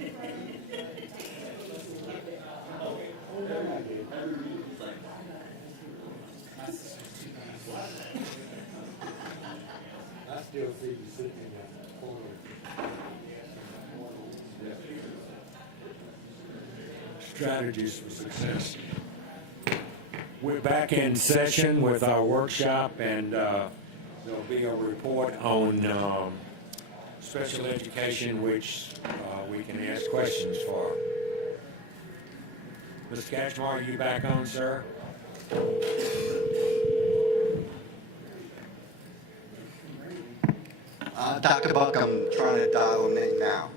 I still see you sitting in that corner. Strategies for success. We're back in session with our workshop, and there'll be a report on special education, which we can ask questions for. Mr. Catchmore, are you back on, sir? Dr. Buck, I'm trying to dial him in now.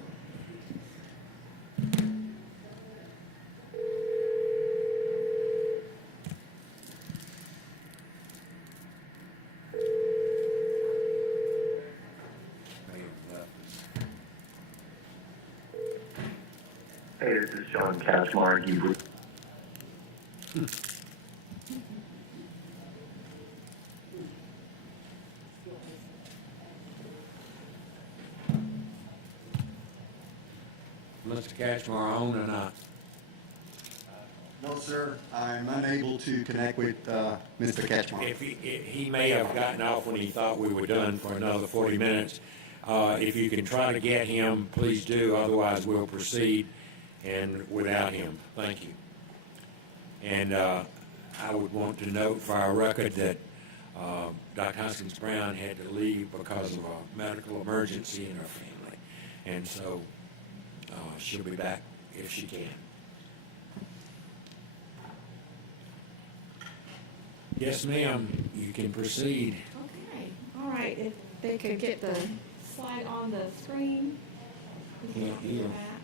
Hey, this is John Cashmar. Mr. Catchmore on or not? No, sir. I'm unable to connect with Mr. Ketchmark. If he may have gotten off when he thought we were done for another 40 minutes. If you can try to get him, please do. Otherwise, we'll proceed and without him. Thank you. And I would want to note for our record that Dr. Hoskins Brown had to leave because of a medical emergency in her family. And so she'll be back if she can. Yes, ma'am. You can proceed. Okay. All right. If they could get the slide on the screen. We can Yeah. that.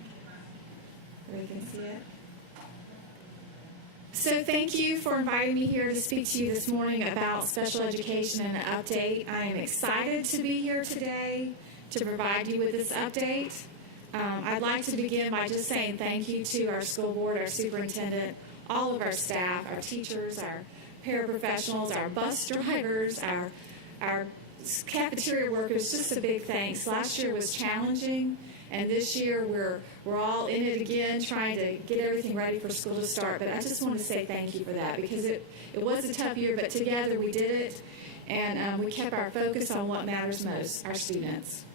Where you can see it. So thank you for inviting me here to speak to you this morning about special education and an update. I am excited to be here today to provide you with this update. I'd like to begin by just saying thank you to our school board, our superintendent, all of our staff, our teachers, our paraprofessionals, our bus drivers, our cafeteria workers. Just a big thanks. Last year was challenging, and this year we're all in it again, trying to get everything ready for school to start. But I just want to say thank you for that, because it was a tough year, but together we did it, and we kept our focus on what matters most, our students.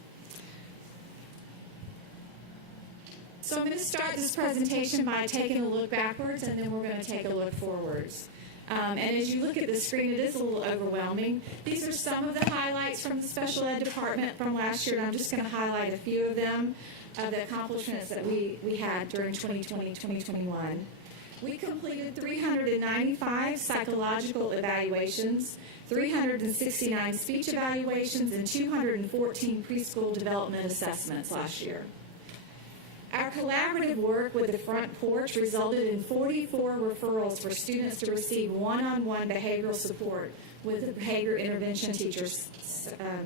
So I'm going to start this presentation by taking a look backwards, and then we're going to take a look forwards. And as you look at the screen, it is a little overwhelming. These are some of the highlights from the special ed department from last year, and I'm just going to highlight a few of them, of the accomplishments that we had during 2020-2021. We completed 395 psychological evaluations, 369 speech evaluations, and 214 preschool development assessments last year. Our collaborative work with the Front Porch resulted in 44 referrals for students to receive one-on-one behavioral support with the behavior intervention teachers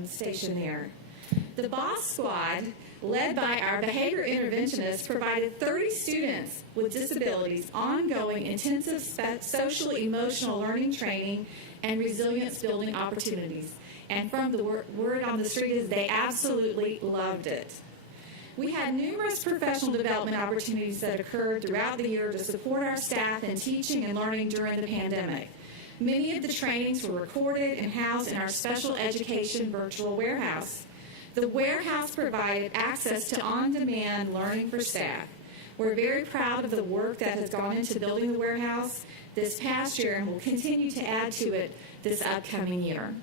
stationed there. The BOSS Squad, led by our behavior interventionists, provided 30 students with disabilities ongoing intensive social emotional learning training and resilience building opportunities. And from the word on the street is they absolutely loved it. We had numerous professional development opportunities that occurred throughout the year to support our staff in teaching and learning during the pandemic. Many of the trainings were recorded and housed in our special education virtual warehouse. The warehouse provided access to on-demand learning for staff. We're very proud of the work that has gone into building the warehouse this past year, and will continue to add to it this upcoming year.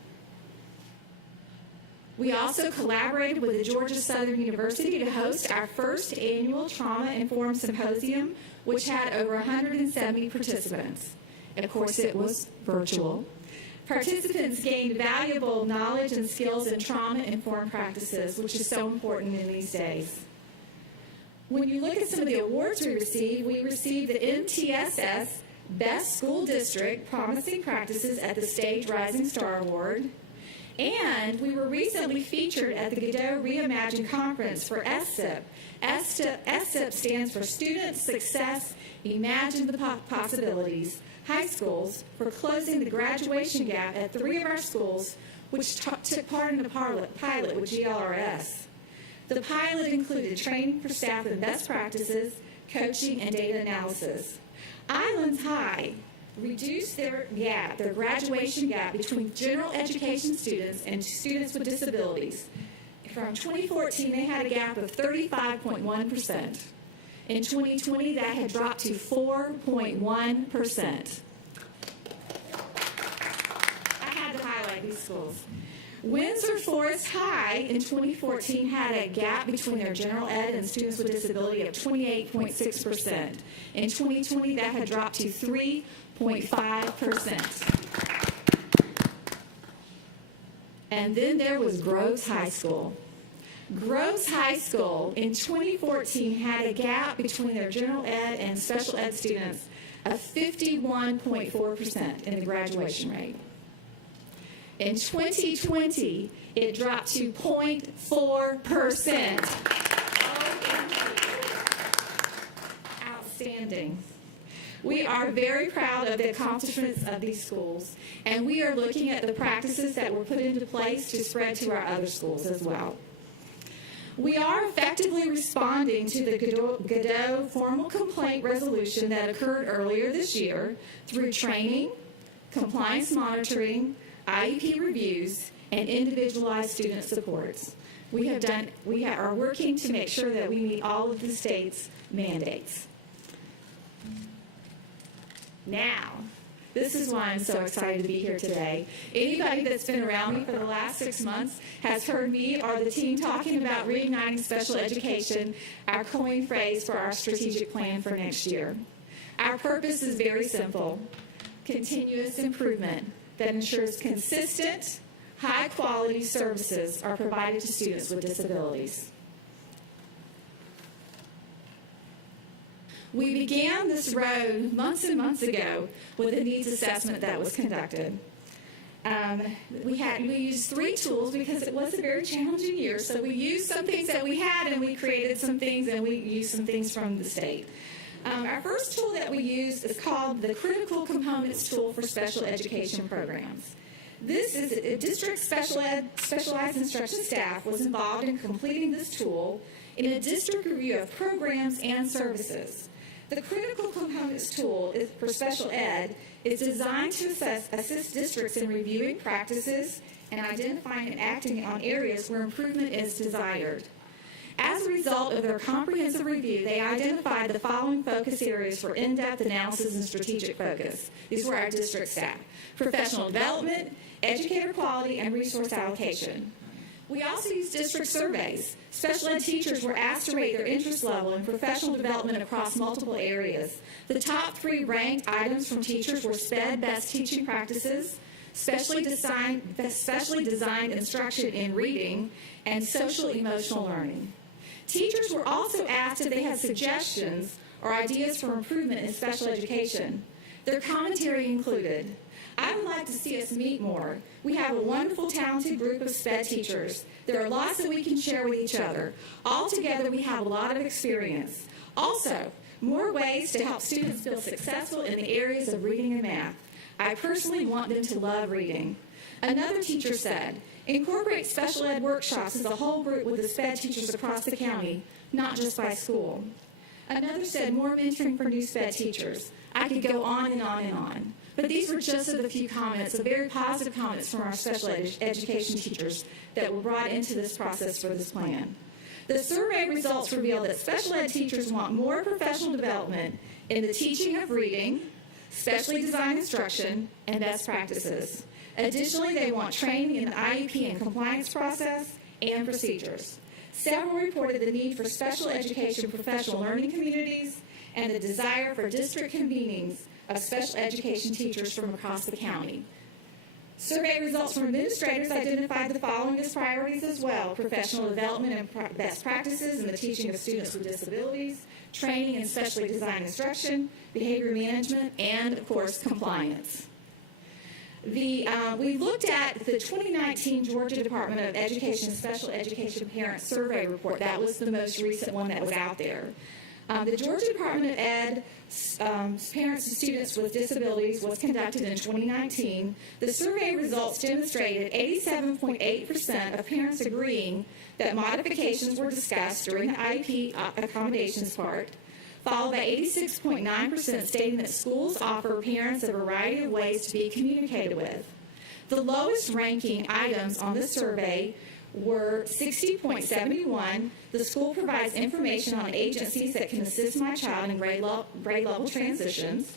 We also collaborated with the Georgia Southern University to host our first annual Trauma-Informed Symposium, which had over 170 participants. Of course, it was virtual. Participants gained valuable knowledge and skills in trauma-informed practices, which is so important in these days. When you look at some of the awards we received the MTSS Best School District Promising Practices at the Stage Rising Star Award. And we were recently featured at the Godot Reimagine Conference for SSIP. SSIP stands for Student Success, Imagine the Possibilities, high schools, for closing the graduation gap at 3 of our schools, which took part in the pilot with GLRS. The pilot included training for staff in best practices, coaching, and data analysis. Islands High reduced their graduation gap between general education students and students with disabilities. From 2014, they had a gap of 35.1%. In 2020, that had dropped to 4.1%. I had to highlight these schools. Windsor Forest High in 2014 had a gap between their general ed and students with disability of 28.6%. In 2020, that had dropped to 3.5%. And then there was Groves High School. Groves High School in 2014 had a gap between their general ed and special ed students of 51.4% in the graduation rate. In 2020, it dropped to 0.4%. Outstanding. We are very proud of the accomplishments of these schools, and we are looking at the practices that were put into place to spread to our other schools as well. We are effectively responding to the Godot formal complaint resolution that occurred earlier this year through training, compliance monitoring, IEP reviews, and individualized student supports. We are working to make sure that we meet all of the state's mandates. Now, this is why I'm so excited to be here today. Anybody that's been around me for the last 6 months has heard me or the team talking about reigniting special education, our coined phrase for our strategic plan for next year. Our purpose is very simple: continuous improvement that ensures consistent, high-quality services are provided to students with disabilities. We began this road months and months ago with a needs assessment that was conducted. We used 3 tools because it was a very challenging year. So we used some things that we had, and we created some things, and we used some things from the state. Our first tool that we used is called the Critical Components Tool for Special Education Programs. This is a district specialized instruction staff was involved in completing this tool in a district review of programs and services. The Critical Components Tool for Special Ed is designed to assist districts in reviewing practices and identifying and acting on areas where improvement is desired. As a result of their comprehensive review, they identified the following focus areas for in-depth analysis and strategic focus. These were our district staff: professional development, educator quality, and resource allocation. We also used district surveys. Special ed teachers were asked to rate their interest level in professional development across multiple areas. The top 3 ranked items from teachers were SPED, best teaching practices, specially designed instruction in reading, and social emotional learning. Teachers were also asked if they had suggestions or ideas for improvement in special education. Their commentary included: I would like to see us meet more. We have a wonderful, talented group of SPED teachers. There are lots that we can share with each other. All together, we have a lot of experience. Also, more ways to help students feel successful in the areas of reading and math. I personally want them to love reading. Another teacher said, incorporate special ed workshops as a whole group with the SPED teachers across the county, not just by school. Another said, more mentoring for new SPED teachers. I could go on and on and on. But these were just a few comments, of very positive comments from our special education teachers that were brought into this process for this plan. The survey results reveal that special ed teachers want more professional development in the teaching of reading, specially designed instruction, and best practices. Additionally, they want training in the IEP and compliance process and procedures. Several reported the need for special education professional learning communities and the desire for district convenings of special education teachers from across the county. Survey results from administrators identified the following as priorities as well: professional development and best practices in the teaching of students with disabilities, training in specially designed instruction, behavior management, and, of course, compliance. We looked at the 2019 Georgia Department of Education Special Education Parent Survey Report. That was the most recent one that was out there. The Georgia Department of Ed Parents and Students with Disabilities was conducted in 2019. The survey results demonstrated 87.8% of parents agreeing that modifications were discussed during the IEP accommodations part, followed by 86.9% stating that schools offer parents a variety of ways to be communicated with. The lowest ranking items on the survey were 60.71, the school provides information on agencies that can assist my child in grade level transitions,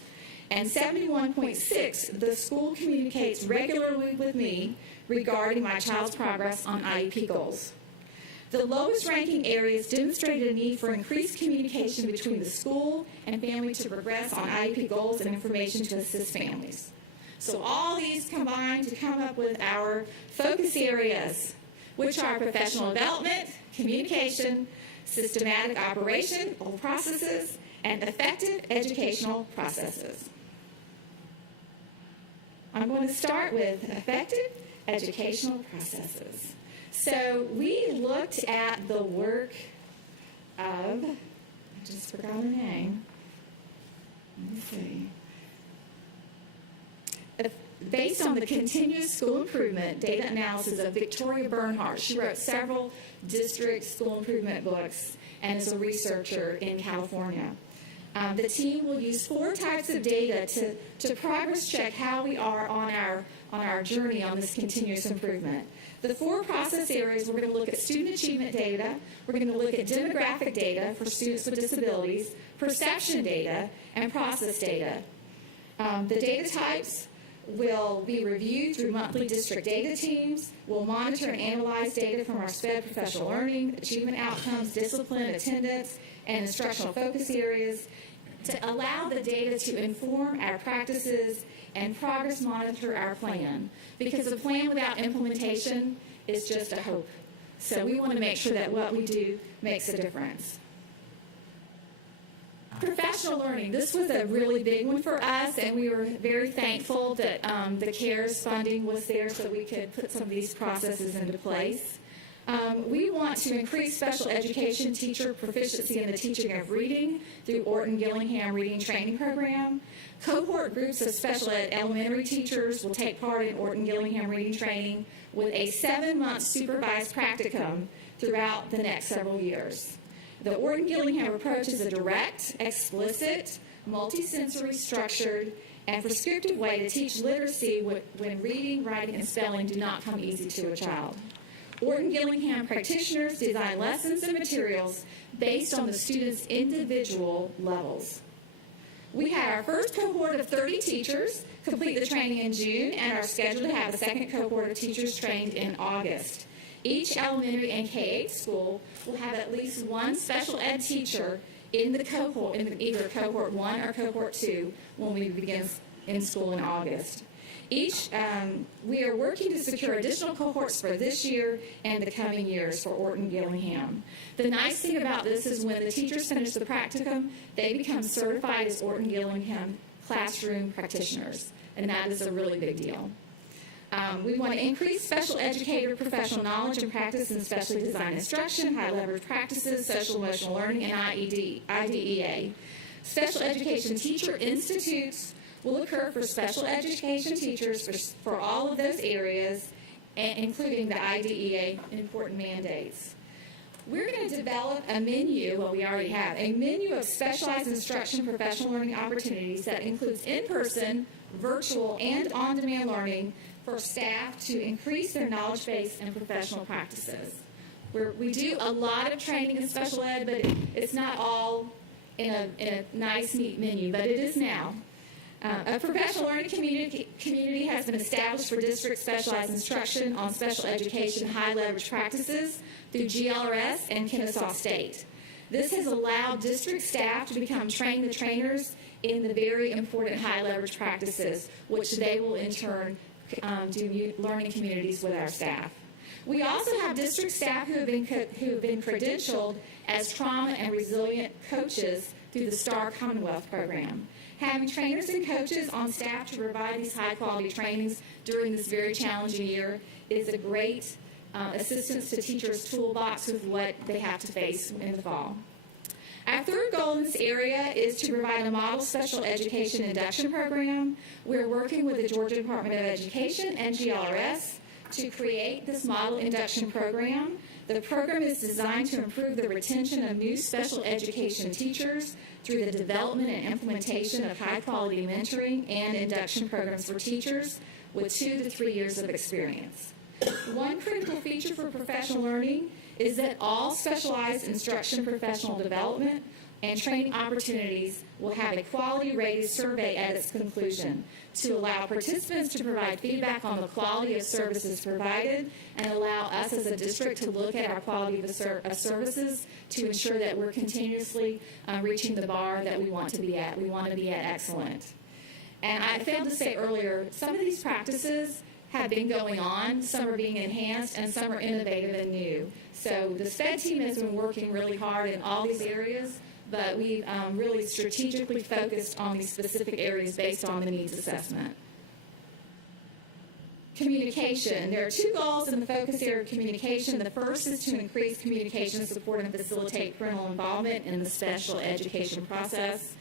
and 71.6, the school communicates regularly with me regarding my child's progress on IEP goals. The lowest ranking areas demonstrated a need for increased communication between the school and family to progress on IEP goals and information to assist families. So all these combine to come up with our focus areas, which are professional development, communication, systematic operation of processes, and effective educational processes. I'm going to start with effective educational processes. So we looked at the work of, I just forgot her name. Let me see. Based on the continuous school improvement data analysis of Victoria Bernhardt. She wrote several district school improvement books and is a researcher in California. The team will use 4 types of data to progress check how we are on our journey on this continuous improvement. The 4 process areas, we're going to look at student achievement data, we're going to look at demographic data for students with disabilities, perception data, and process data. The data types will be reviewed through monthly district data teams. We'll monitor and analyze data from our SPED professional learning, achievement outcomes, discipline, attendance, and instructional focus areas to allow the data to inform our practices and progress monitor our plan. Because a plan without implementation is just a hope. So we want to make sure that what we do makes a difference. Professional learning. This was a really big one for us, and we were very thankful that the CARES funding was there so we could put some of these processes into place. We want to increase special education teacher proficiency in the teaching of reading through Orton-Gillingham Reading Training Program. Cohort groups of special ed elementary teachers will take part in Orton-Gillingham Reading Training with a 7-month supervised practicum throughout the next several years. The Orton-Gillingham approach is a direct, explicit, multisensory, structured, and prescriptive way to teach literacy when reading, writing, and spelling do not come easy to a child. Orton-Gillingham practitioners design lessons and materials based on the students' individual levels. We had our first cohort of 30 teachers complete the training in June and are scheduled to have a second cohort of teachers trained in August. Each elementary and K-8 school will have at least one special ed teacher in the cohort, in either cohort 1 or cohort 2 when we begin in school in August. We are working to secure additional cohorts for this year and the coming years for Orton-Gillingham. The nice thing about this is when the teachers finish the practicum, they become certified as Orton-Gillingham classroom practitioners, and that is a really big deal. We want to increase special educator professional knowledge and practice in specially designed instruction, high leverage practices, social emotional learning, and IDEA. Special education teacher institutes will occur for special education teachers for all of those areas, including the IDEA important mandates. We're going to develop a menu, well, we already have, a menu of specialized instruction professional learning opportunities that includes in-person, virtual, and on-demand learning for staff to increase their knowledge base and professional practices. We do a lot of training in special ed, but it's not all in a nice, neat menu, but it is now. A professional learning community has been established for district specialized instruction on special education high leverage practices through GLRS and Kennesaw State. This has allowed district staff to become trained the trainers in the very important high leverage practices, which they will in turn do learning communities with our staff. We also have district staff who have been credentialed as trauma and resilient coaches through the STAR Commonwealth program. Having trainers and coaches on staff to provide these high-quality trainings during this very challenging year is a great assistance to teachers' toolbox with what they have to face in the fall. Our third goal in this area is to provide a model special education induction program. We're working with the Georgia Department of Education and GLRS to create this model induction program. The program is designed to improve the retention of new special education teachers through the development and implementation of high-quality mentoring and induction programs for teachers with 2 to 3 years of experience. One critical feature for professional learning is that all specialized instruction, professional development, and training opportunities will have a quality-rated survey at its conclusion to allow participants to provide feedback on the quality of services provided and allow us as a district to look at our quality of services to ensure that we're continuously reaching the bar that we want to be at. We want to be at excellent. And I failed to say earlier, some of these practices have been going on, some are being enhanced, and some are innovative and new. So the SPED team has been working really hard in all these areas, but we've really strategically focused on these specific areas based on the needs assessment. Communication. There are 2 goals in the focus area of communication. The first is to increase communication support and facilitate parental involvement in the special education process.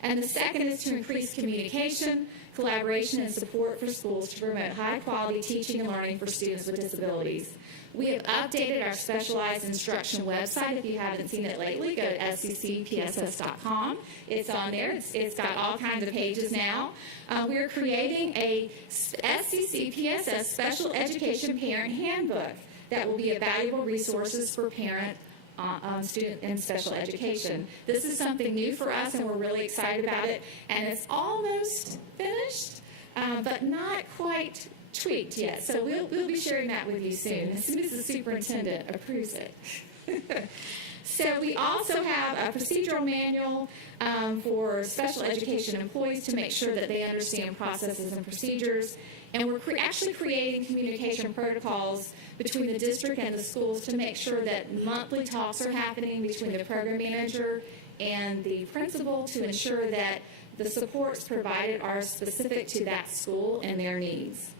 And the second is to increase communication, collaboration, and support for schools to promote high-quality teaching and learning for students with disabilities. We have updated our specialized instruction website. If you haven't seen it lately, go to sccpss.com. It's on there. It's got all kinds of pages now. We're creating a SCCPSS Special Education Parent Handbook that will be a valuable resources for parent student in special education. This is something new for us, and we're really excited about it. And it's almost finished, but not quite tweaked yet. So we'll be sharing that with you soon, as soon as the superintendent approves it. So we also have a procedural manual for special education employees to make sure that they understand processes and procedures. And we're actually creating communication protocols between the district and the schools to make sure that monthly talks are happening between the program manager and the principal to ensure that the supports provided are specific to that school and their needs.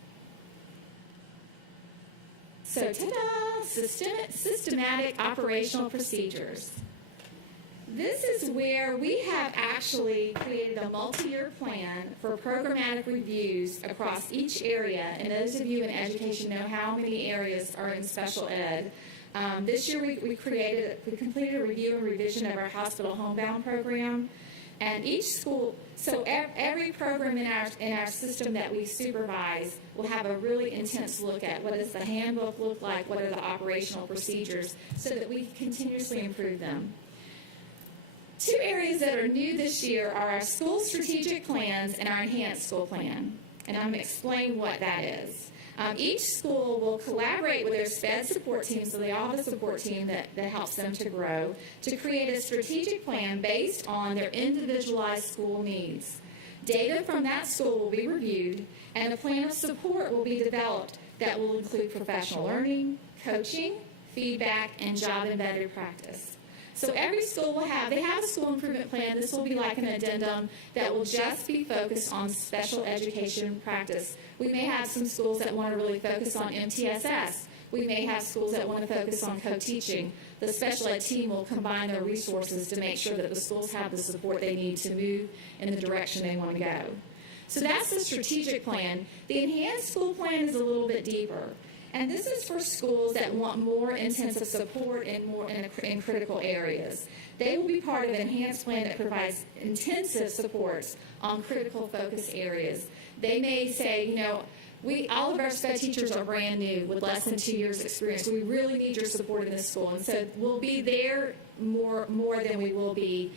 So, ta-da! Systematic operational procedures. This is where we have actually created a multi-year plan for programmatic reviews across each area. And those of you in education know how many areas are in special ed. This year we completed a review and revision of our hospital homebound program. And each school, so every program in our system that we supervise will have a really intense look at what does the handbook look like, what are the operational procedures, so that we continuously improve them. 2 areas that are new this year are our school strategic plans and our enhanced school plan. And I'm going to explain what that is. Each school will collaborate with their SPED support team, so they all have a support team that helps them to grow, to create a strategic plan based on their individualized school needs. Data from that school will be reviewed, and a plan of support will be developed that will include professional learning, coaching, feedback, and job-embedded practice. So every school will have a school improvement plan. This will be like an addendum that will just be focused on special education practice. We may have some schools that want to really focus on MTSS. We may have schools that want to focus on co-teaching. The special ed team will combine their resources to make sure that the schools have the support they need to move in the direction they want to go. So that's the strategic plan. The enhanced school plan is a little bit deeper. And this is for schools that want more intensive support in critical areas. They will be part of an enhanced plan that provides intensive supports on critical focus areas. They may say, all of our SPED teachers are brand new with less than 2 years experience. We really need your support in this school. And so we'll be there more than we will be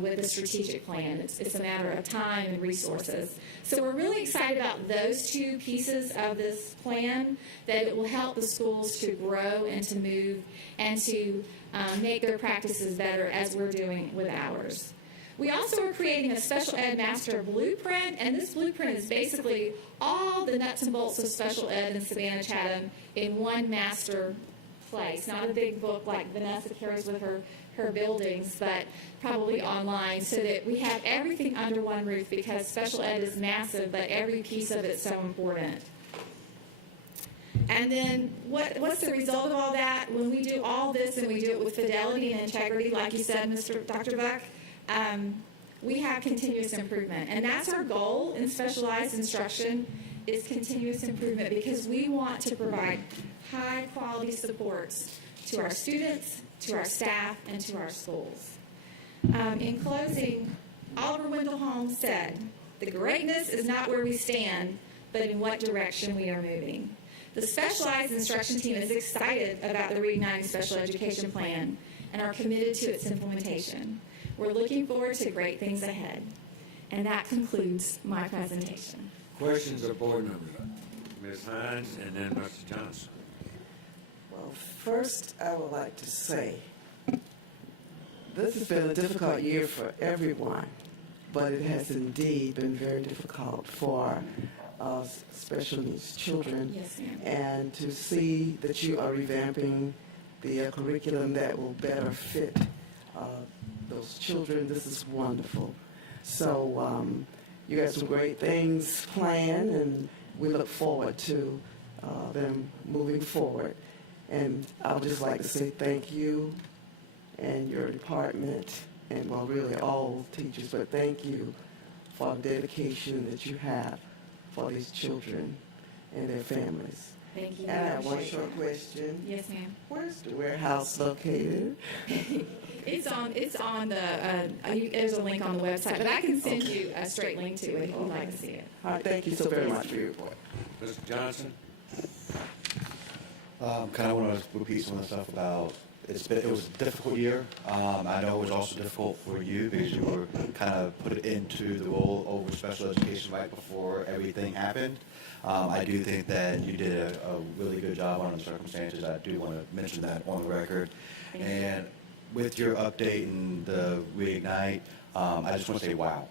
with the strategic plan. It's a matter of time and resources. So we're really excited about those 2 pieces of this plan, that it will help the schools to grow and to move and to make their practices better as we're doing with ours. We also are creating a special ed master blueprint, and this blueprint is basically all the nuts and bolts of special ed in Savannah Chatham in one master place. Not a big book like Vanessa carries with her buildings, but probably online, so that we have everything under one roof, because special ed is massive, but every piece of it's so important. And then what's the result of all that? When we do all this this and we do it with fidelity and integrity, like you said, Dr. Buck, we have continuous improvement. And that's our goal in specialized instruction, is continuous improvement, because we want to provide high-quality supports to our students, to our staff, and to our schools. In closing, Oliver Wendell Holmes said, "The greatness is not where we stand, but in what direction we are moving." The specialized instruction team is excited about the Reigniting Special Education Plan and are committed to its implementation. We're looking forward to great things ahead. And that concludes my presentation. Questions of board members? Ms. Hines and then Mr. Johnson. Well, first, I would like to say this has been a difficult year for everyone, but it has indeed been very difficult for special needs children. Yes, ma'am. And to see that you are revamping the curriculum that will better fit those children, this is wonderful. So you got some great things planned, and we look forward to them moving forward. And I would just like to say thank you and your department, and well, really all teachers, but thank you for the dedication that you have for these children and their families. Thank you. And I have one Appreciate short that. question. Yes, ma'am. Where's the warehouse located? It's on the, there's a link on the website, but I can send you a straight link to it if you'd like to see it. All right, thank you so very much for your report. Mr. Johnson? Kind of want to repeat some of the stuff about it was a difficult year. I know it was also difficult for you because you were kind of put into the role over special education right before everything happened. I do think that you did a really good job under the circumstances. I do want to mention that on the record. And with your update and the Reignite, I just want to say wow.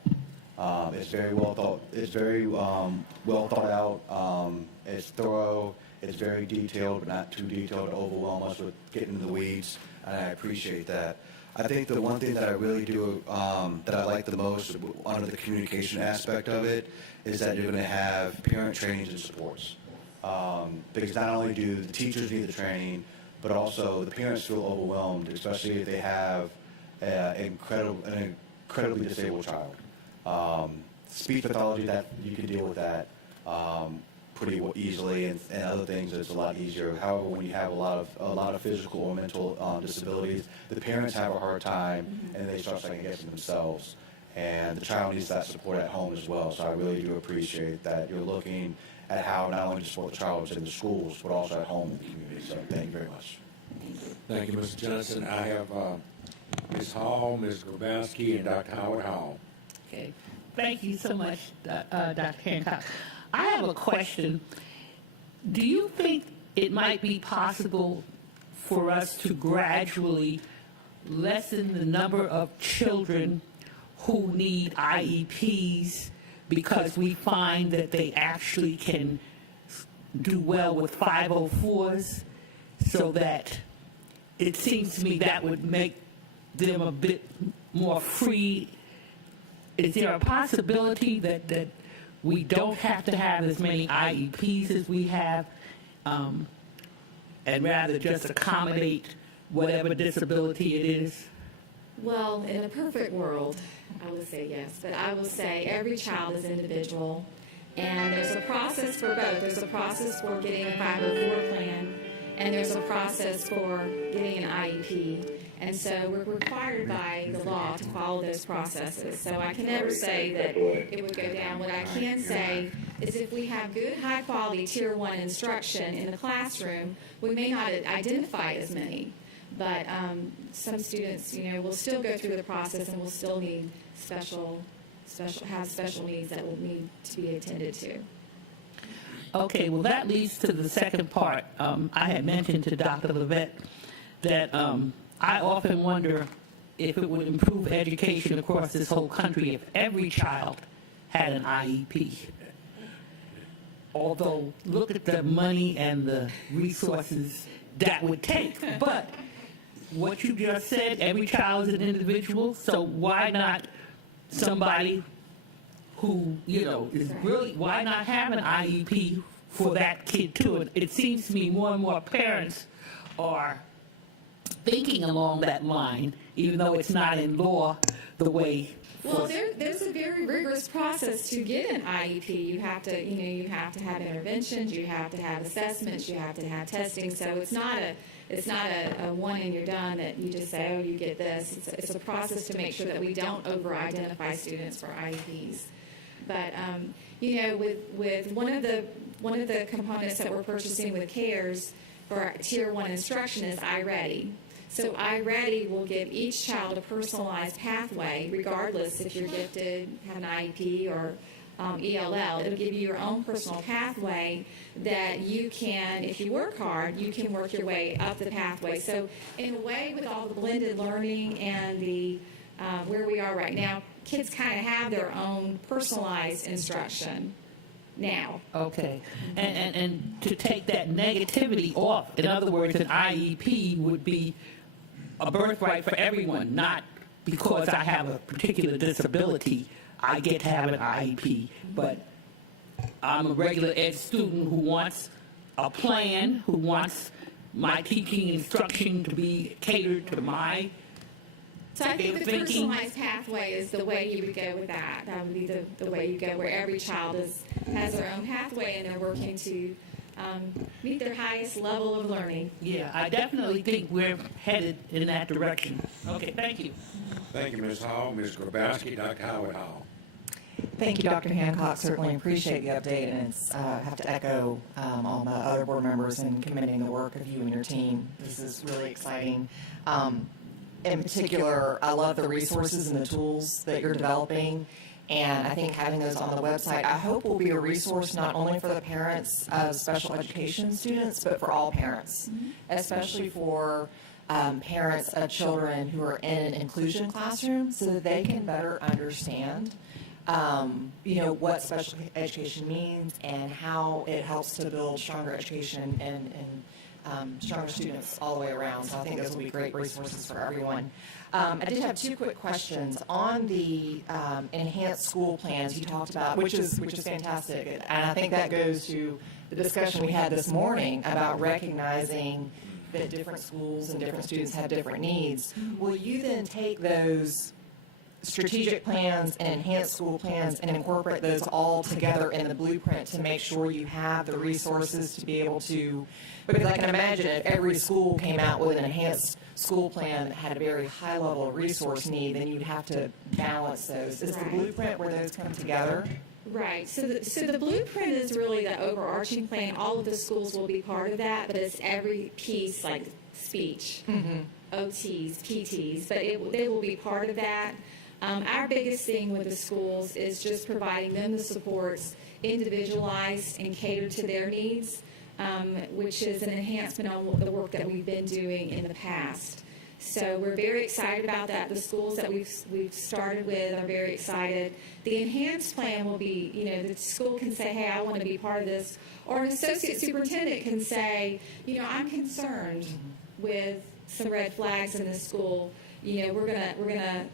It's very well thought. It's very well thought out. It's thorough. It's very detailed, but not too detailed to overwhelm us with getting in the weeds, and I appreciate that. I think the one thing that I really do, that I like the most under the communication aspect of it, is that you're going to have parent trainings and supports. Because not only do the teachers need the training, but also the parents feel overwhelmed, especially if they have an incredibly disabled child. Speech pathology, that you can deal with that pretty easily, and other things it's a lot easier. However, when you have a lot of physical or mental disabilities, the parents have a hard time, and they start second guessing themselves. And the child needs that support at home as well. So I really do appreciate that you're looking at how not only to support the child in the schools, but also at home in the community. So thank you very much. Thank you, Mr. Johnson. I have Ms. Hall, Ms. Grabowski, and Dr. Howard Hall. Okay. Thank you so much, Dr. Hancock. I have a question. Do you think it might be possible for us to gradually lessen the number of children who need IEPs because we find that they actually can do well with 504s, so that it seems to me that would make them a bit more free? Is there a possibility that we don't have to have as many IEPs as we have, and rather just accommodate whatever disability it is? Well, in a perfect world, I would say yes, but I will say every child is individual, and there's a process for both. There's a process for getting a 504 plan, and there's a process for getting an IEP. And so we're required by the law to follow those processes. So I can never say that it would go down. What I can say is if we have good, high-quality Tier 1 instruction in the classroom, we may not identify as many. But some students, will still go through the process and will still need have special needs that will need to be attended to. Okay, well, that leads to the second part. I had mentioned to Dr. Levette that I often wonder if it would improve education across this whole country if every child had an IEP. Although, look at the money and the resources that would take. But what you just said, every child is an individual, so why not somebody who, is really, why not have an IEP for that kid too? It seems to me more and more parents are thinking along that line, even though it's not in law the way. Well, there's a very rigorous process to get an IEP. You have to, you have to have interventions, you have to have assessments, you have to have testing. So it's not a one and you're done that you just say, oh, you get this. It's a process to make sure that we don't over-identify students for IEPs. But with one of the components that we're purchasing with CARES for our Tier 1 instruction is iReady. So iReady will give each child a personalized pathway, regardless if you're gifted, have an IEP, or ELL. It'll give you your own personal pathway that you can, if you work hard, you can work your way up the pathway. So in a way, with all the blended learning and the where we are right now, kids kind of have their own personalized instruction now. Okay, and to take that negativity off, in other words, an IEP would be a birthright for everyone, not because I have a particular disability, I get to have an IEP, but I'm a regular ed student who wants a plan, who wants my teaching instruction to be catered to my So I think the thinking. personalized pathway is the way you would go with that. That would be the way you go, where every child has their own pathway and they're working to meet their highest level of learning. Yeah, I definitely think we're headed in that direction. Okay, thank you. Thank you, Ms. Hall. Ms. Grabowski, Dr. Howard Hall. Thank you, Dr. Hancock. Certainly appreciate the update, and have to echo all the other board members in commending the work of you and your team. This is really exciting. In particular, I love the resources and the tools that you're developing, and I think having those on the website, I hope will be a resource not only for the parents of special education students, but for all parents, especially for parents of children who are in an inclusion classroom, so that they can better understand what special education means and how it helps to build stronger education and stronger students all the way around. So I think those will be great resources for everyone. I did have two quick questions on the enhanced school plans you talked about, which is fantastic, and I think that goes to the discussion we had this morning about recognizing that different schools and different students have different needs. Will you then take those strategic plans and enhanced school plans and incorporate those all together in the blueprint to make sure you have the resources to be able to, because I can imagine if every school came out with an enhanced school plan that had a very high level of resource need, then you'd have to balance those. Is the Right. blueprint where those come together? Right. So the blueprint is really the overarching plan. All of the schools will be part of that, but it's every piece, like speech, OTs, PTs, but they will be part of that. Our biggest thing with the schools is just providing them the supports individualized and catered to their needs, which is an enhancement on the work that we've been doing in the past. So we're very excited about that. The schools that we've started with are very excited. The enhanced plan will be, the school can say, hey, I want to be part of this. Or an associate superintendent can say, I'm concerned with some red flags in the school. We're gonna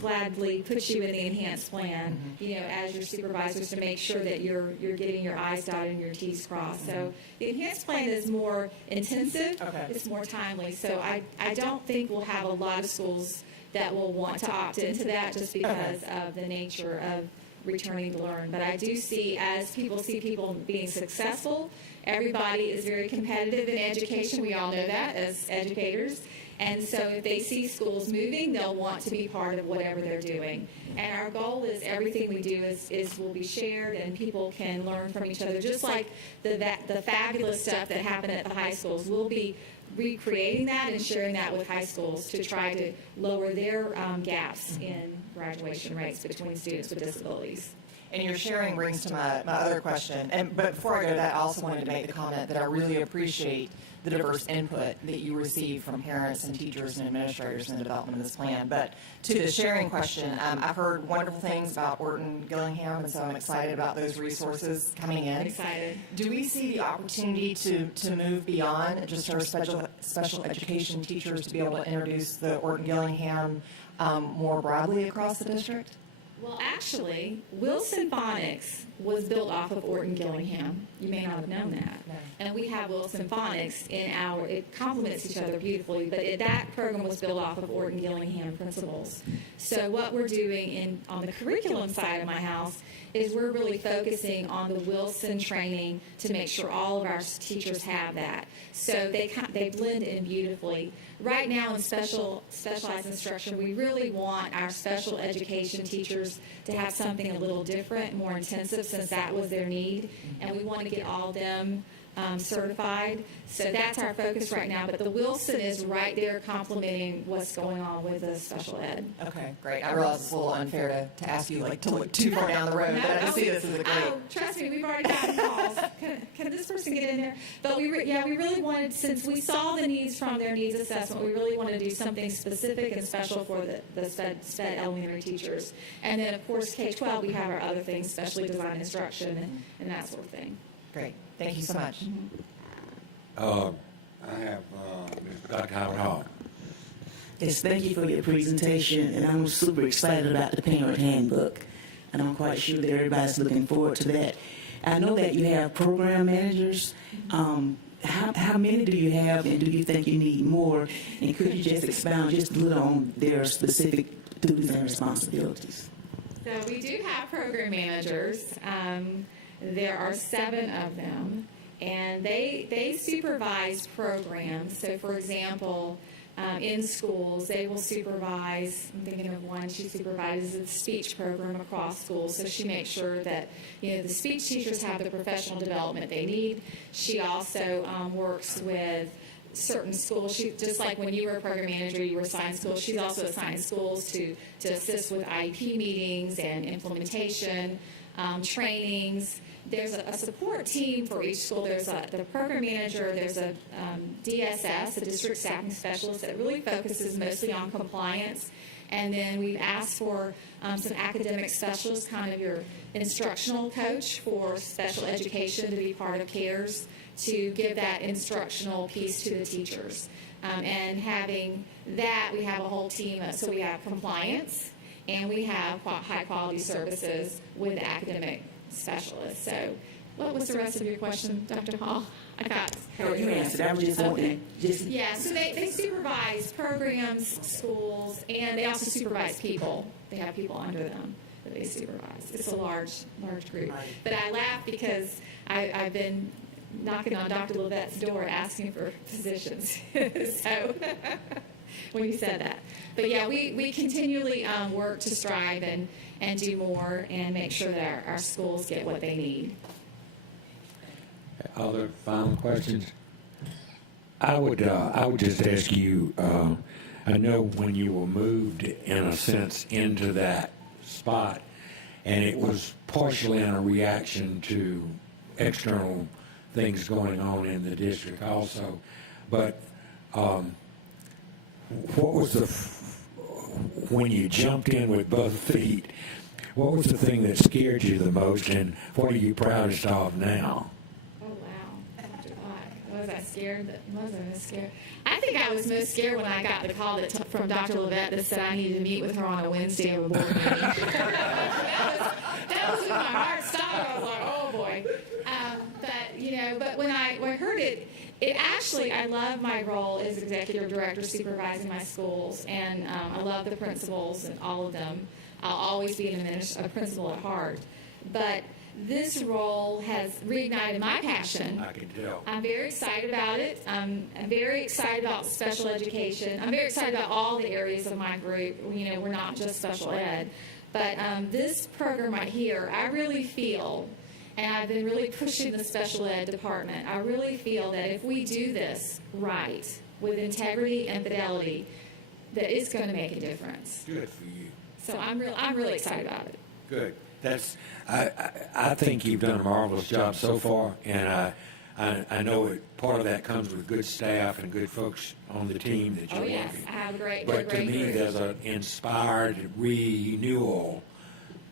gladly put you in the enhanced plan, as your supervisors, to make sure that you're getting your I's dotted and your T's crossed. So the enhanced plan is more intensive. Okay. It's more timely. So I don't think we'll have a lot of schools that will want to opt into that just because of the nature of returning to learn. But I do see, as people see people being successful, everybody is very competitive in education. We all know that as educators. And so if they see schools moving, they'll want to be part of whatever they're doing. And our goal is everything we do is will be shared and people can learn from each other. Just like the fabulous stuff that happened at the high schools, we'll be recreating that and sharing that with high schools to try to lower their gaps in graduation rates between students with disabilities. And your sharing brings to my other question. But before I go to that, I also wanted to make the comment that I really appreciate the diverse input that you receive from parents and teachers and administrators in the development of this plan. But to the sharing question, I've heard wonderful things about Orton Gillingham, and so I'm excited about those resources coming in. Excited. Do we see the opportunity to move beyond just our special education teachers to be able to introduce the Orton Gillingham more broadly across the district? Well, actually, Wilson Phonics was built off of Orton Gillingham. You may not have known that. No. And we have Wilson Phonics in it complements each other beautifully, but that program was built off of Orton Gillingham principles. So what we're doing on the curriculum side of my house is we're really focusing on the Wilson training to make sure all of our teachers have that. So they blend in beautifully. Right now in specialized instruction, we really want our special education teachers to have something a little different, more intensive, since that was their need, and we want to get all of them certified. So that's our focus right now. But the Wilson is right there complementing what's going on with the special ed. Okay, great. I realize it's a little unfair to ask you to look too far down the road, but I just see this as a great. Oh, trust me, we've already gotten calls. Can this person get in there? But we really wanted, since we saw the needs from their needs assessment, we really wanted to do something specific and special for the SPED elementary teachers. And then, of course, K-12, we have our other things, specially designed instruction and that sort of thing. Great. Thank you so much. I have Dr. Howard Hall. Yes, thank you for your presentation, and I'm super excited about the parent handbook, and I'm quite sure that everybody's looking forward to that. I know that you have program managers. How many do you have, and do you think you need more? And could you just expound just a little on their specific duties and responsibilities? So we do have program managers. There are 7 of them, and they supervise programs. So, for example, in schools, they will supervise, I'm thinking of one, she supervises the speech program across schools, so she makes sure that, the speech teachers have the professional development they need. She also works with certain schools. She, just like when you were a program manager, you were assigned schools, she's also assigned schools to assist with IEP meetings and implementation, trainings. There's a support team for each school. There's the program manager, there's a DSS, a district staffing specialist, that really focuses mostly on compliance. And then we've asked for some academic specialists, kind of your instructional coach for special education, to be part of CARES, to give that instructional piece to the teachers. And having that, we have a whole team. So we have compliance, and we have high quality services with the academic specialists. So what was the rest of your question, Dr. Hall? I got You answered. I was just wanting Yeah, so they supervise programs, schools, and they also supervise people. They have people under them that they supervise. It's a large group. But I laugh because I've been knocking on Dr. Levette's door asking for positions. So when you said that. But yeah, we continually work to strive and do more and make sure that our schools get what they need. Other final questions? I would just ask you, I know when you were moved, in a sense, into that spot, and it was partially in a reaction to external things going on in the district also, but what was when you jumped in with both feet, what was the thing that scared you the most, and what are you proudest of now? Oh, wow. Was I scared? Was I most scared? I think I was most scared when I got the call from Dr. Levette that said I needed to meet with her on a Wednesday of a board meeting. that was when my heart stopped. I was like, oh, boy. But when I heard it, actually, I love my role as executive director supervising my schools, and I love the principals and all of them. I'll always be a principal at heart. But this role has reignited my passion. I can tell. I'm very excited about it. I'm very excited about special education. I'm very excited about all the areas of my group. We're not just special ed. But this program right here, I really feel, and I've been really pushing the special ed department, I really feel that if we do this right, with integrity and fidelity, that it's going to make a difference. Good for you. So I'm really excited about it. Good. I think you've done a marvelous job so far, and I know part of that comes with good staff and good folks on the team that you're Oh, yes. working. I have a great But to great me, group. there's an inspired renewal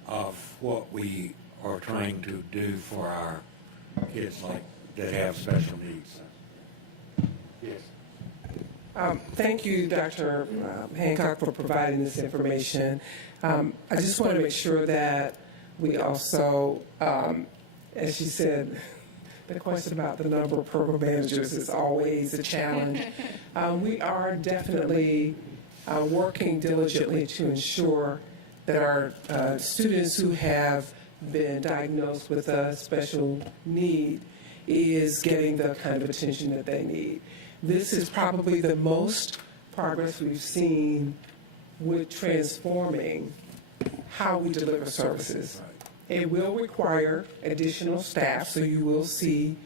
of what we are trying to do for our kids that have special needs. Yes. Thank you, Dr. Hancock, for providing this information. I just want to make sure that we also, as she said, the question about the number of program managers is always a challenge. We are definitely working diligently to ensure that our students who have been diagnosed with a special need is getting the kind of attention that they need. This is probably the most progress we've seen with transforming how we deliver services. It will require additional staff, so you will see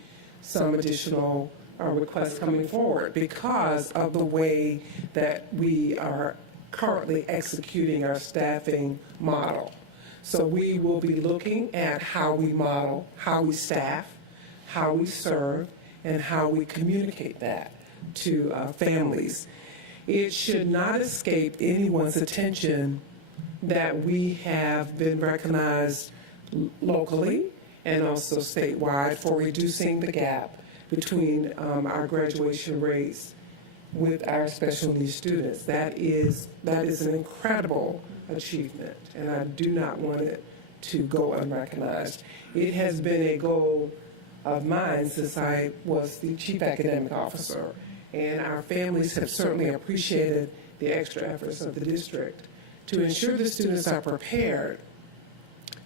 some additional requests coming forward because of the way that we are currently executing our staffing model. So we will be looking at how we model, how we staff, how we serve, and how we communicate that to families. It should not escape anyone's attention that we have been recognized locally and also statewide for reducing the gap between our graduation rates with our special needs students. That is an incredible achievement, and I do not want it to go unrecognized. It has been a goal of mine since I was the chief academic officer, and our families have certainly appreciated the extra efforts of the district to ensure the students are prepared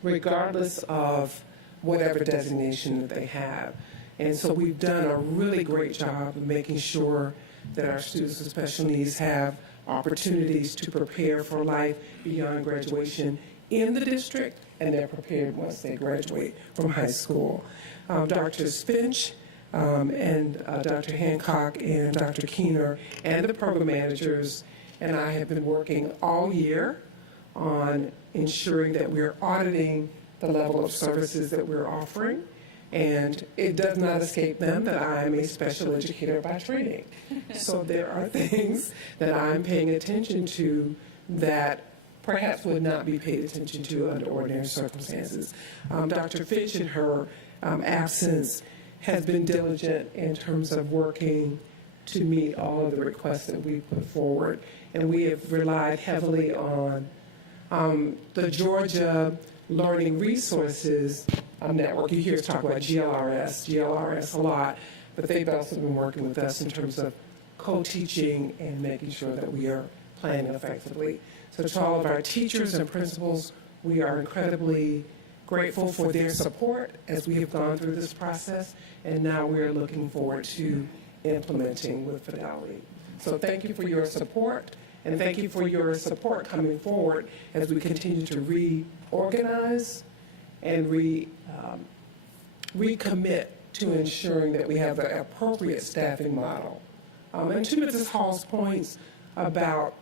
regardless of whatever designation that they have. And so we've done a really great job of making sure that our students with special needs have opportunities to prepare for life beyond graduation in the district, and they're prepared once they graduate from high school. Drs. Finch and Dr. Hancock and Dr. Keener and the program managers and I have been working all year on ensuring that we're auditing the level of services that we're offering. And it does not escape them that I am a special educator by training. So there are things that I'm paying attention to that perhaps would not be paid attention to under ordinary circumstances. Dr. Finch, in her absence, has been diligent in terms of working to meet all of the requests that we put forward. And we have relied heavily on the Georgia Learning Resources Network. You hear us talk about GLRS a lot, but they've also been working with us in terms of co-teaching and making sure that we are planning effectively. So to all of our teachers and principals, we are incredibly grateful for their support as we have gone through this process, and now we're looking forward to implementing with fidelity. So thank you for your support, and thank you for your support coming forward as we continue to reorganize and recommit to ensuring that we have the appropriate staffing model. And to Mrs. Hall's points about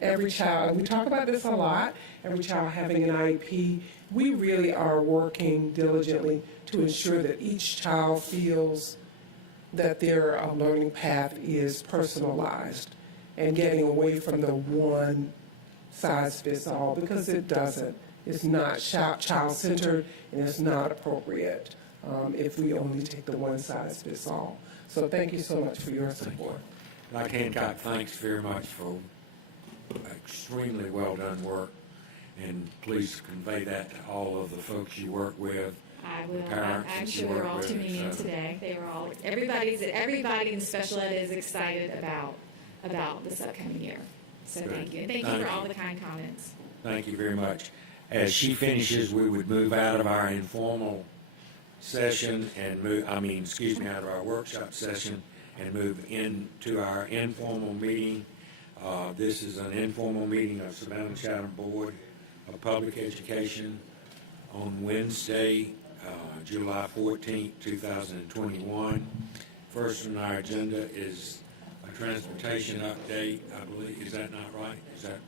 every child, and we talk about this a lot, every child having an IEP, we really are working diligently to ensure that each child feels that their learning path is personalized and getting away from the one size fits all, because it doesn't. It's not child-centered, and it's not appropriate if we only take the one size fits all. So thank you so much for your support. Dr. Hancock, thanks very much for extremely well done work, and please convey that to all of the folks you work with. I will. Parents I'm that sure you they're work all with, tuning in so. today. They were all. Everybody in special ed is excited about this upcoming year. So Good. thank you. And thank you for all the kind comments. Thank you very much. As she finishes, we would move out of our informal session and out of our workshop session and move into our informal meeting. This is an informal meeting of Savannah Chatham Board of Public Education on Wednesday, July 14th, 2021. First on our agenda is a transportation update, I believe. Is that not right? Is that